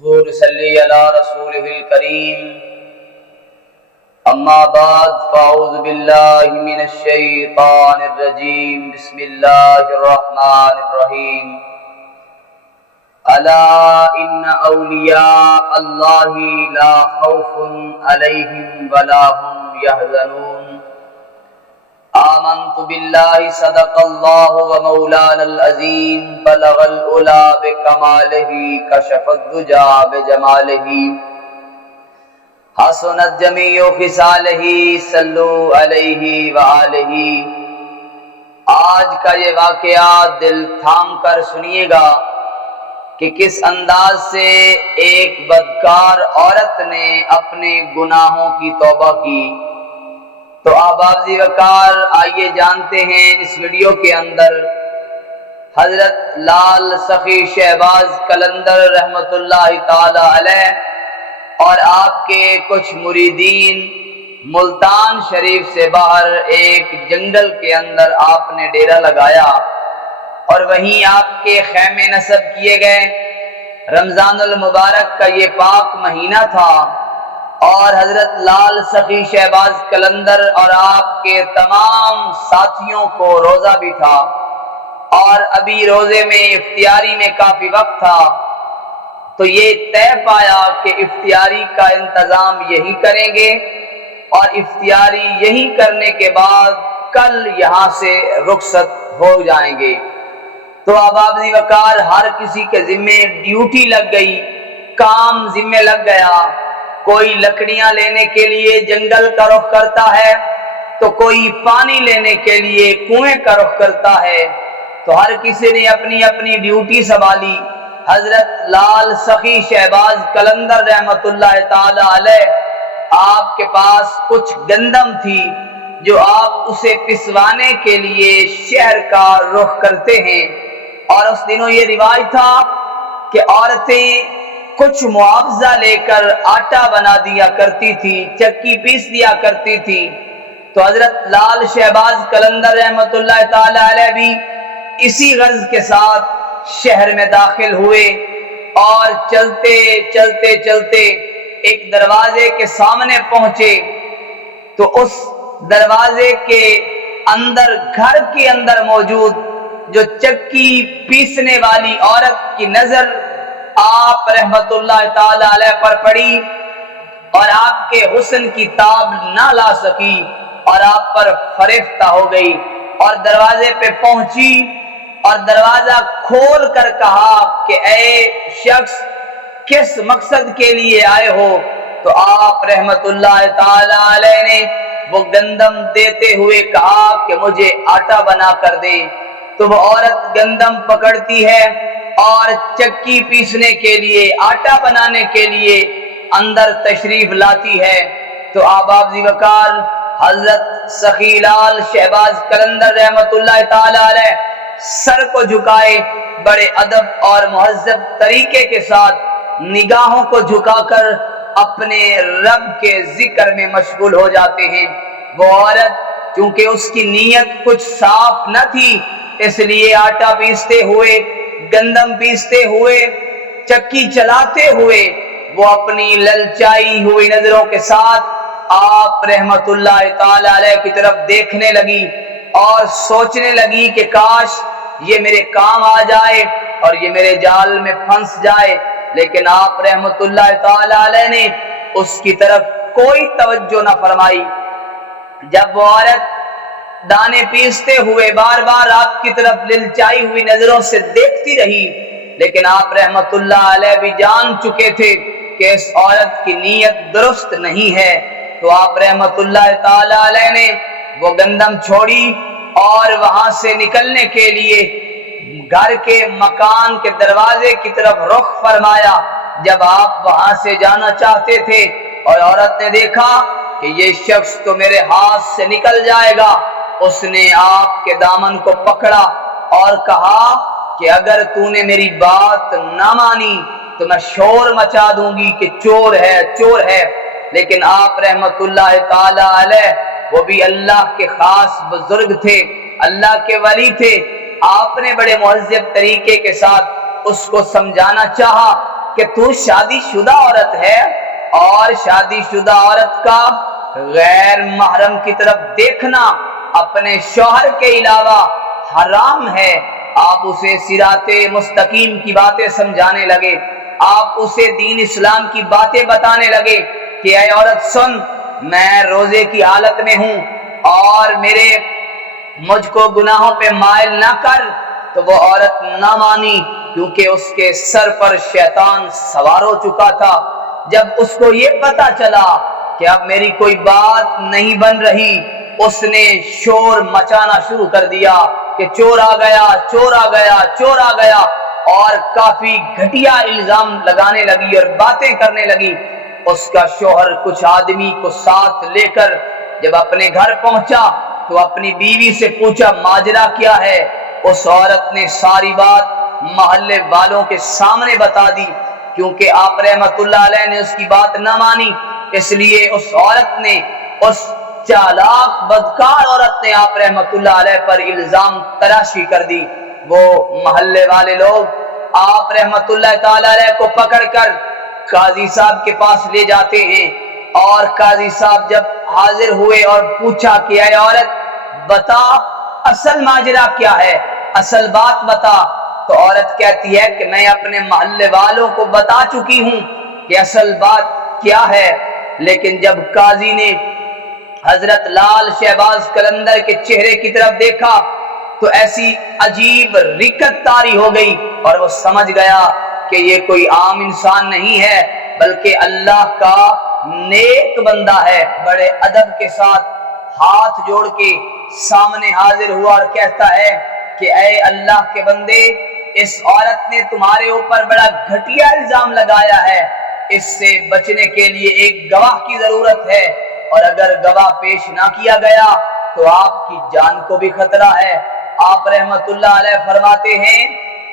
نحمده نصلي على رسوله الكريم أما بعد فأعوذ بالله من الشيطان الرجيم بسم الله الرحمن الرحيم ألا إن أولياء الله لا خوف عليهم ولا هم يحزنون آمنت بالله صدق الله ومولانا العظيم بلغ العلا بكماله كشف الدجى بجماله حسنت جميع خصاله صلوا علیہ وآلہ۔ آج کا یہ واقعہ دل تھام کر سنیے گا کہ کس انداز سے ایک بدکار عورت نے اپنے گناہوں کی توبہ کی۔ تو احباب وقار آئیے جانتے ہیں اس ویڈیو کے اندر حضرت لال سخی شہباز قلندر رحمت اللہ تعالی علیہ اور آپ کے کچھ مریدین ملتان شریف سے باہر ایک جنگل کے اندر آپ نے ڈیرا لگایا اور وہیں آپ کے خیمے نصب کیے گئے۔ رمضان المبارک کا یہ پاک مہینہ تھا اور حضرت لال سخی شہباز قلندر اور آپ کے تمام ساتھیوں کو روزہ بھی تھا اور ابھی روزے میں افطاری میں کافی وقت تھا، تو یہ طے پایا کہ افطاری کا انتظام یہی کریں گے اور افطاری یہی کرنے کے بعد کل یہاں سے رخصت ہو جائیں گے۔ تو احباب وقار ہر کسی کے ذمے ڈیوٹی لگ گئی، کام ذمے لگ گیا۔ کوئی لکڑیاں لینے کے لیے جنگل کا رخ کرتا ہے تو کوئی پانی لینے کے لیے کنویں کا رخ کرتا ہے، تو ہر کسی نے اپنی اپنی ڈیوٹی سنبھالی۔ حضرت لال سخی شہباز قلندر رحمت اللہ تعالی علیہ آپ کے پاس کچھ گندم تھی جو آپ اسے پسوانے کے لیے شہر کا رخ کرتے ہیں، اور اس دنوں یہ رواج تھا کہ عورتیں کچھ معاوضہ لے کر آٹا بنا دیا کرتی تھی، چکی پیس دیا کرتی تھی۔ تو حضرت لال شہباز قلندر رحمت اللہ تعالی علیہ بھی اسی غرض کے ساتھ شہر میں داخل ہوئے اور چلتے چلتے چلتے ایک دروازے کے سامنے پہنچے، تو اس دروازے کے اندر گھر کے اندر موجود جو چکی پیسنے والی عورت کی نظر آپ رحمت اللہ تعالی علیہ پر پڑی اور آپ کے حسن کی تاب نہ لا سکی اور آپ پر فریفتہ ہو گئی اور دروازے پہ پہنچی اور دروازہ کھول کر کہا کہ اے شخص کس مقصد کے لیے آئے ہو؟ تو آپ رحمت اللہ تعالی علیہ نے وہ گندم دیتے ہوئے کہا کہ مجھے آٹا بنا کر دے۔ تو وہ عورت گندم پکڑتی ہے اور چکی پیسنے کے لیے آٹا بنانے کے لیے اندر تشریف لاتی ہے۔ تو احباب وقار حضرت سخی لال شہباز قلندر رحمت اللہ تعالی علیہ سر کو جھکائے بڑے ادب اور مہذب طریقے کے ساتھ نگاہوں کو جھکا کر اپنے رب کے ذکر میں مشغول ہو جاتے ہیں۔ وہ عورت چونکہ اس کی نیت کچھ صاف نہ تھی، اس لیے آٹا پیستے ہوئے، گندم پیستے ہوئے، چکی چلاتے ہوئے وہ اپنی للچائی ہوئی نظروں کے ساتھ آپ رحمت اللہ تعالی علیہ کی طرف دیکھنے لگی اور سوچنے لگی کہ کاش یہ میرے کام آ جائے اور یہ میرے جال میں پھنس جائے، لیکن آپ رحمت اللہ تعالی علیہ نے اس کی طرف کوئی توجہ نہ فرمائی۔ جب وہ عورت دانے پیستے ہوئے بار بار آپ کی طرف للچائی ہوئی نظروں سے دیکھتی رہی، لیکن آپ رحمت اللہ علیہ بھی جان چکے تھے کہ اس عورت کی نیت درست نہیں ہے، تو آپ رحمت اللہ تعالی علیہ نے وہ گندم چھوڑی اور وہاں سے نکلنے کے لیے گھر کے مکان کے دروازے کی طرف رخ فرمایا۔ جب آپ وہاں سے جانا چاہتے تھے اور عورت نے دیکھا کہ یہ شخص تو میرے ہاتھ سے نکل جائے گا، اس نے آپ کے دامن کو پکڑا اور کہا کہ اگر تو نے میری بات نہ مانی تو میں شور مچا دوں گی کہ چور ہے چور ہے۔ لیکن آپ رحمت اللہ تعالی علیہ وہ بھی اللہ کے خاص بزرگ تھے، اللہ کے ولی تھے۔ آپ نے بڑے مہذب طریقے کے ساتھ اس کو سمجھانا چاہا کہ تو شادی شدہ عورت ہے اور شادی شدہ عورت کا غیر محرم کی طرف دیکھنا اپنے شوہر کے علاوہ حرام ہے۔ آپ اسے صراط مستقیم کی باتیں سمجھانے لگے، آپ اسے دین اسلام کی باتیں بتانے لگے کہ اے عورت سن، میں روزے کی حالت میں ہوں اور مجھ کو گناہوں پہ مائل نہ کر، تو وہ عورت نہ مانی، کیونکہ اس کے سر پر شیطان سوار ہو چکا تھا۔ جب اس کو یہ پتا چلا کہ اب میری کوئی بات نہیں بن رہی، اس نے شور مچانا شروع کر دیا کہ چور آ گیا، چور آ گیا، چور آ گیا، اور کافی گھٹیا الزام لگانے لگی اور باتیں کرنے لگی۔ اس کا شوہر کچھ آدمی کو ساتھ لے کر جب اپنے گھر پہنچا تو اپنی بیوی سے پوچھا ماجرا کیا ہے۔ اس عورت نے ساری بات محلے والوں کے سامنے بتا دی، کیونکہ آپ رحمت اللہ علیہ نے اس کی بات نہ مانی، اس لیے اس عورت نے، اس چالاک بدکار عورت نے آپ رحمت اللہ علیہ پر الزام تراشی کر دی۔ وہ محلے والے لوگ آپ رحمت اللہ تعالی علیہ کو پکڑ کر قاضی صاحب کے پاس لے جاتے ہیں، اور قاضی صاحب جب حاضر ہوئے اور پوچھا کہ اے عورت بتا اصل ماجرا کیا ہے، اصل بات بتا، تو عورت کہتی ہے کہ میں اپنے محلے والوں کو بتا چکی ہوں کہ اصل بات کیا ہے۔ لیکن جب قاضی نے حضرت لال شہباز قلندر کے چہرے کی طرف دیکھا تو ایسی عجیب رکت طاری ہو گئی، اور وہ سمجھ گیا کہ یہ کوئی عام انسان نہیں ہے بلکہ اللہ کا نیک بندہ ہے۔ بڑے ادب کے ساتھ ہاتھ جوڑ کے سامنے حاضر ہوا اور کہتا ہے کہ اے اللہ کے بندے، اس عورت نے تمہارے اوپر بڑا گھٹیا الزام لگایا ہے، اس سے بچنے کے لیے ایک گواہ کی ضرورت ہے، اور اگر گواہ پیش نہ کیا گیا تو آپ کی جان کو بھی خطرہ ہے۔ آپ رحمت اللہ علیہ فرماتے ہیں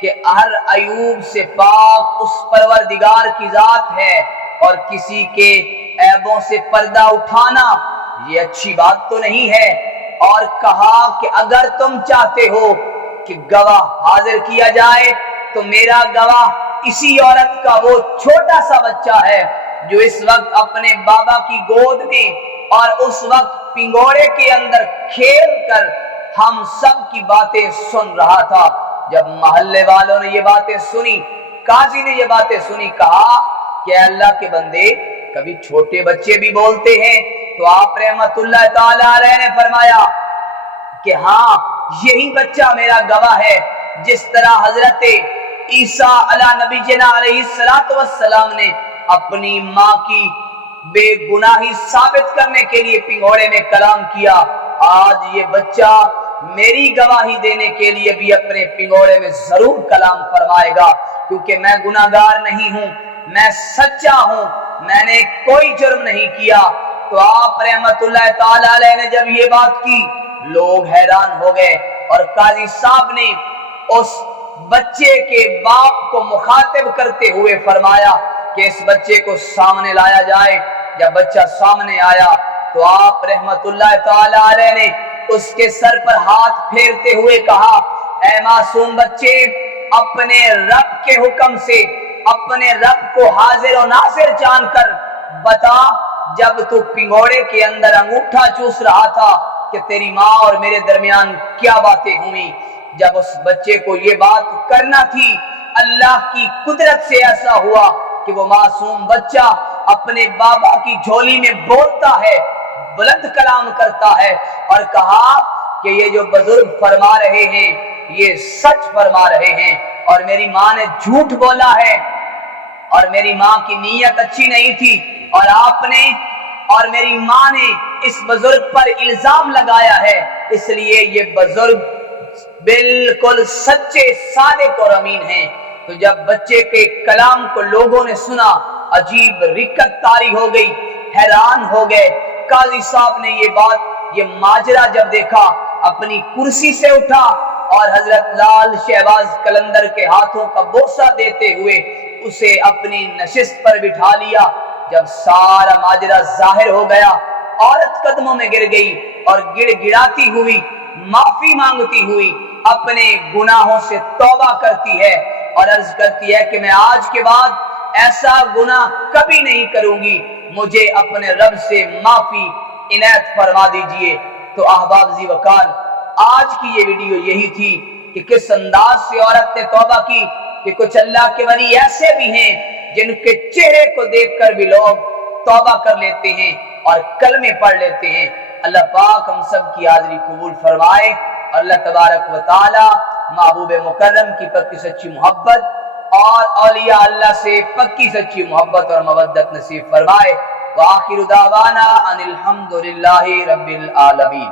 کہ ہر عیوب سے پاک اس پروردگار کی ذات ہے، اور کسی کے عیبوں سے پردہ اٹھانا یہ اچھی بات تو نہیں ہے۔ اور کہا کہ اگر تم چاہتے ہو کہ گواہ حاضر کیا جائے تو میرا گواہ اسی عورت کا وہ چھوٹا سا بچہ ہے جو اس وقت اپنے بابا کی گود میں اور اس وقت پنگوڑے کے اندر کھیل کر ہم سب کی باتیں سن رہا تھا۔ جب محلے والوں نے یہ باتیں سنی، قاضی نے یہ باتیں سنی، کہا کہ اللہ کے بندے کبھی چھوٹے بچے بھی بولتے ہیں؟ تو آپ رحمت اللہ تعالی علیہ نے فرمایا کہ ہاں یہی بچہ میرا گواہ ہے، جس طرح حضرت عیسیٰ علیہ نبی جنا علیہ السلام نے اپنی ماں کی بے گناہی ثابت کرنے کے لیے پنگوڑے میں کلام کیا، آج یہ بچہ میری گواہی دینے کے لیے بھی اپنے پنگوڑے میں ضرور کلام فرمائے گا، کیونکہ میں گناہگار نہیں ہوں، میں سچا ہوں، میں نے کوئی جرم نہیں کیا۔ تو آپ رحمت اللہ تعالی علیہ نے جب یہ بات کی، لوگ حیران ہو گئے، اور قاضی صاحب نے اس بچے کے باپ کو مخاطب کرتے ہوئے فرمایا کہ اس بچے کو سامنے لایا جائے۔ جب بچہ سامنے آیا تو آپ رحمت اللہ تعالی علیہ نے اس کے سر پر ہاتھ پھیرتے ہوئے کہا، اے معصوم بچے، اپنے رب کے حکم سے اپنے رب کو حاضر و ناظر جان کر بتا، جب تو پنگوڑے کے اندر انگوٹھا چوس رہا تھا کہ تیری ماں اور میرے درمیان کیا باتیں ہوئی؟ جب اس بچے کو یہ بات کرنا تھی، اللہ کی قدرت سے ایسا ہوا کہ وہ معصوم بچہ اپنے بابا کی جھولی میں بولتا ہے، بلند کلام کرتا ہے، اور کہا کہ یہ جو بزرگ فرما رہے ہیں یہ سچ فرما رہے ہیں، اور میری ماں نے جھوٹ بولا ہے، اور میری ماں کی نیت اچھی نہیں تھی، اور آپ نے اور میری ماں نے اس بزرگ پر الزام لگایا ہے، اس لیے یہ بزرگ بالکل سچے، صادق اور امین ہیں۔ تو جب بچے کے کلام کو لوگوں نے سنا، عجیب رکت طاری ہو گئی، حیران ہو گئے۔ قاضی صاحب نے یہ ماجرا جب دیکھا، اپنی کرسی سے اٹھا اور حضرت لال شہباز قلندر کے ہاتھوں کا بوسہ دیتے ہوئے اسے اپنی نشست پر بٹھا لیا۔ جب سارا ماجرا ظاہر ہو گیا، عورت قدموں میں گر گئی اور گڑ گڑاتی ہوئی، معافی مانگتی ہوئی اپنے گناہوں سے توبہ کرتی ہے اور عرض کرتی ہے کہ میں آج کے بعد ایسا گناہ کبھی نہیں کروں گی، مجھے اپنے رب سے معافی عنایت فرما دیجئے۔ تو احباب ذی وقار، آج کی یہ ویڈیو یہی تھی کہ کس انداز سے عورت نے توبہ کی، کہ کچھ اللہ کے ولی ایسے بھی ہیں جن کے چہرے کو دیکھ کر بھی لوگ توبہ کر لیتے ہیں اور کلمے پڑھ لیتے ہیں۔ اللہ پاک ہم سب کی حاضری قبول فرمائے، اور اللہ تبارک و تعالی محبوب مکرم کی پکی سچی محبت اور اولیاء اللہ سے پکی سچی محبت اور مودت نصیب فرمائے۔ وآخر دعوانا ان الحمد للہ رب العالمین۔